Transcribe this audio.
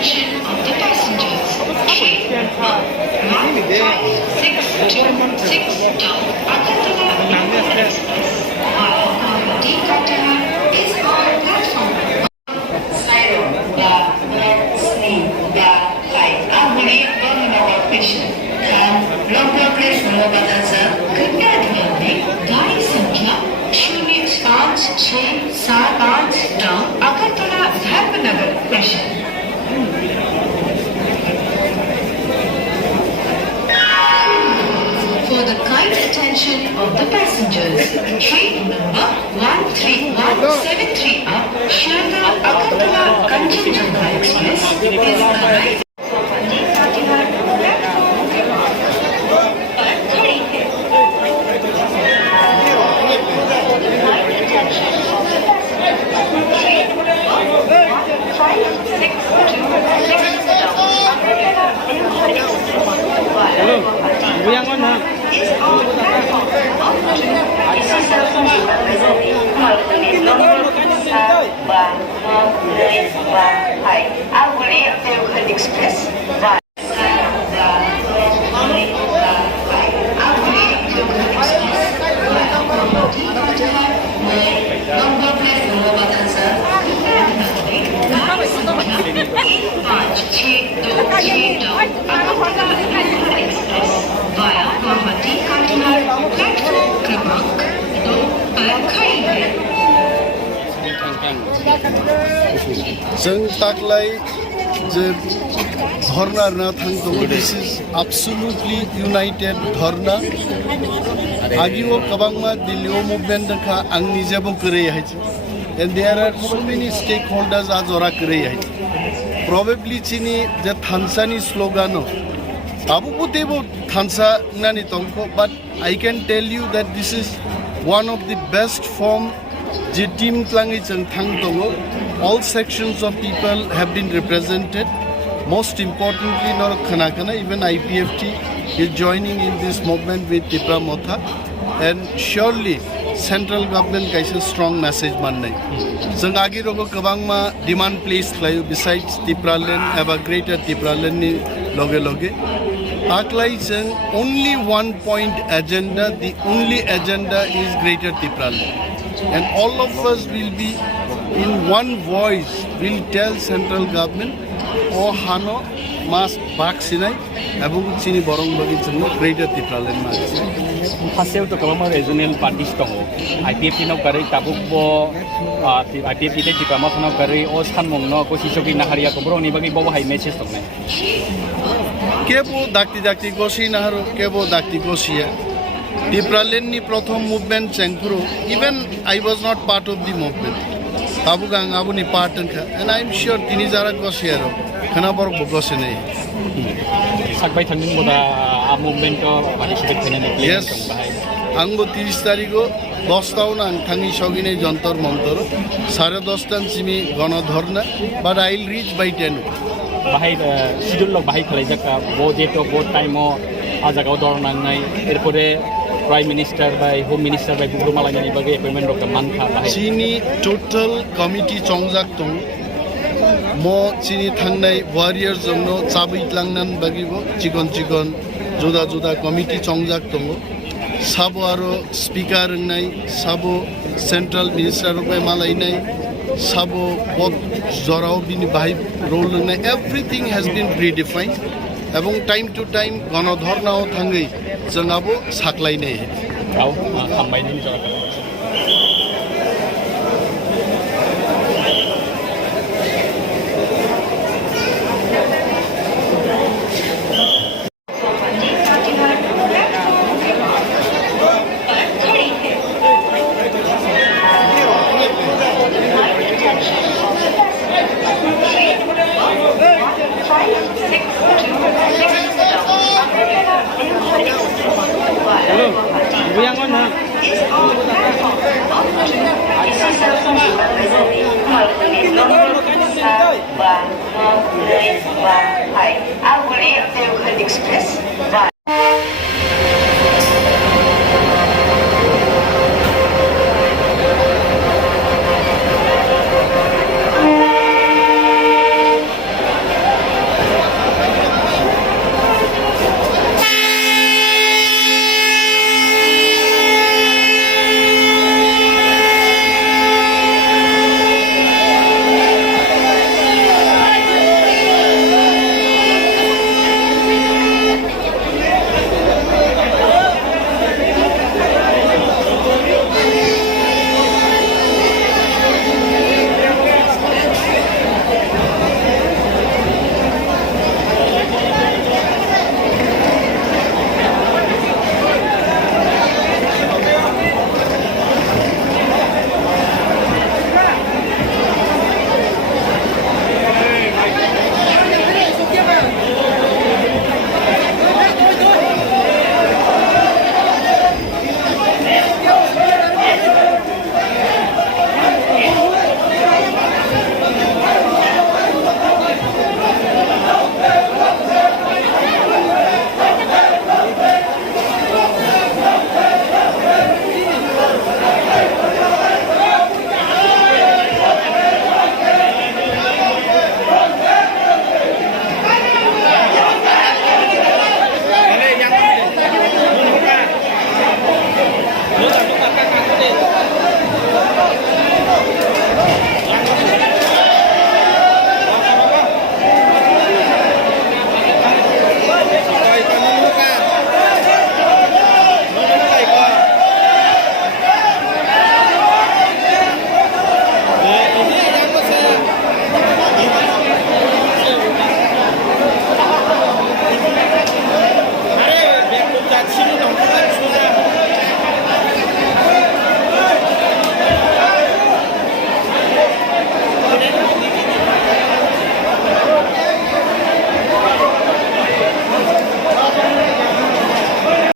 attention of the passengers. Train number 15626 down Agartala Local Express via Guwahati Katihar is on platform. कृपया ध्यान दें गाड़ी संख्या 0565 down Agartala Dharmanagar station. For the kind attention of the passengers, train number 13173 up Sharda Agartala Kanchenjunga Express is arriving. Express via Guwahati Katihar platform क्रमांक 2 पर खड़ी है. जों ताकलाय जे धरना ना थांगो दिस इज एब्सोल्युटली यूनाइटेड धरना आगिओ कबांगमा दिल्लीओ मुभमेंट दखा आंनि जेबो करे है and there are so many stakeholders आजरा करे है प्रोबेबली चिनी जे थानसानी स्लोगानो आबुबो देबो थानसा नानि तंको but I can tell you that this is one of the best form जे टीम क्लांगै जों थां दङ. All sections of people have been represented. Most importantly, nor Khanakana, even IPFT is joining in this movement with Tipra Motha. And surely, central government has a strong message. Zangagi rogo kabangma demand place layu besides Tipra Land, have a greater Tipra Land ni loge. Aklai jang only one point agenda. The only agenda is greater Tipra Land. And all of us will be in one voice will tell central government o hano mas baksinai abung chini borong bagi jengno greater Tipralen mas haseu to kama regional parties to IPF no kare tabuk bo IPF ite tikama no kare o sanmong no ko sisoki na haria ko bro ni bagi bo hai message to nai kebo dakti gosi na haro kebo dakti gosia Tipralen ni prothom movement chengpuro even I was not part of the movement Abu Gang Abu ni partner and I'm sure tini jara gosiero khana bor gose nei sakbai thangin boda a movement ko participate khane nei yes angbo 30 tarikho 10 taun ang thangi sogine jantar montor 10:30 tan simi gono dhorna but I'll reach by 10 bahai schedule log bahai khalai jaka bo date to bo time o ajaga dorna ngai erpore Prime Minister by Home Minister by Guru Malangani bagi appointment Dr. Mankha bahai chini total committee chongjak tong mo chini thangnai warriors jongno chabai tlangnan bagi bo chikon juda committee chongjak tong sabo aro speaker nai sabo central minister by malai nai sabo bot jorao bini bahai role nai everything has been predefined এবং time to time গণধর্নাও থাঙ্গै जोंहाबो साख्लायनाय गाव खांबायनि जरा Aguri Express via